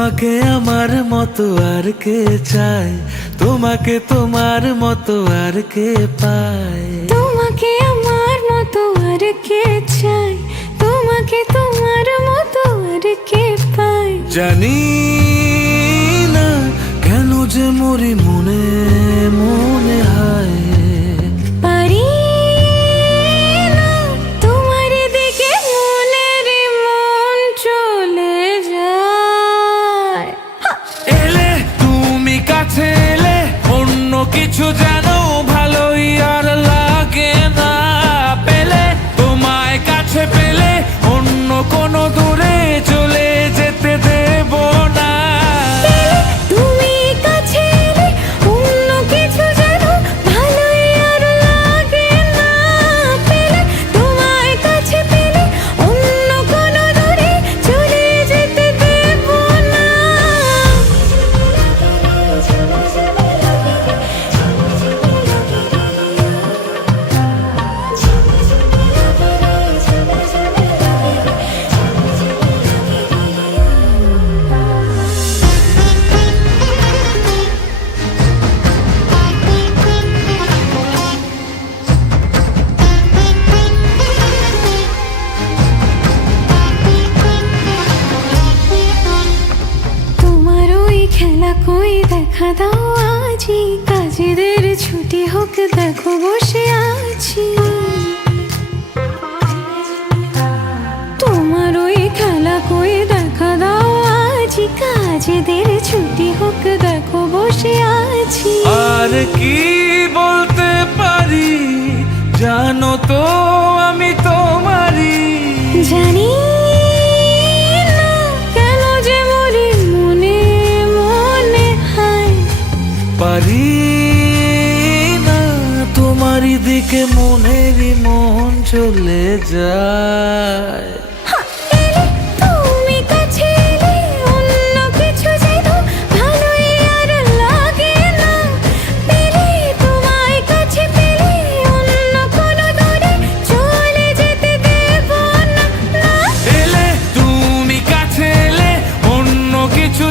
তোমাকে আমার মতো আর কে চায়, তোমাকে তোমার মতো আর কে পায়। তোমাকে আমার মতো আর কে চায়, তোমাকে তোমার মতো আর কে পায়। জানি না কেন যে মরি মনে মনে হায়। পারি না তোমার দিকে মনের মন চলে যায়। এলে তুমি কাছে এলে অন্য কিছু জানো ভালোই আর লাগে না। পেলে তোমায় কাছে পেলে অন্য কোনো দূরে চলে যেতে দেব না। তুমি কাছে এলে অন্য কিছু জানো ভালোই আর লাগে না। পেলে তোমায় কাছে পেলে অন্য কোনো দূরে চলে যেতে দেব না। তোমার ওই খেলা কই দেখা দাও আজি, কাজেদের ছুটি হোক দেখো বসে আছি। তোমার ওই খেলা কই দেখা দাও আজি, কাজেদের ছুটি হোক দেখো বসে আছি। আর কি বলতে পারি জানো তো আমি তোমারই। জানি না কেন যে মরি মনে মনে হায়। পারি না তোমারই দিকে মনেরই মন চলে যায়। এলে তুমি কাছে এলে অন্য কিছু যেন ভালোই আর লাগে না। পেলে তোমায় কাছে পেলে অন্য কোনো দূরে চলে যেতে দেব না। এলে তুমি কাছে এলে অন্য কিছু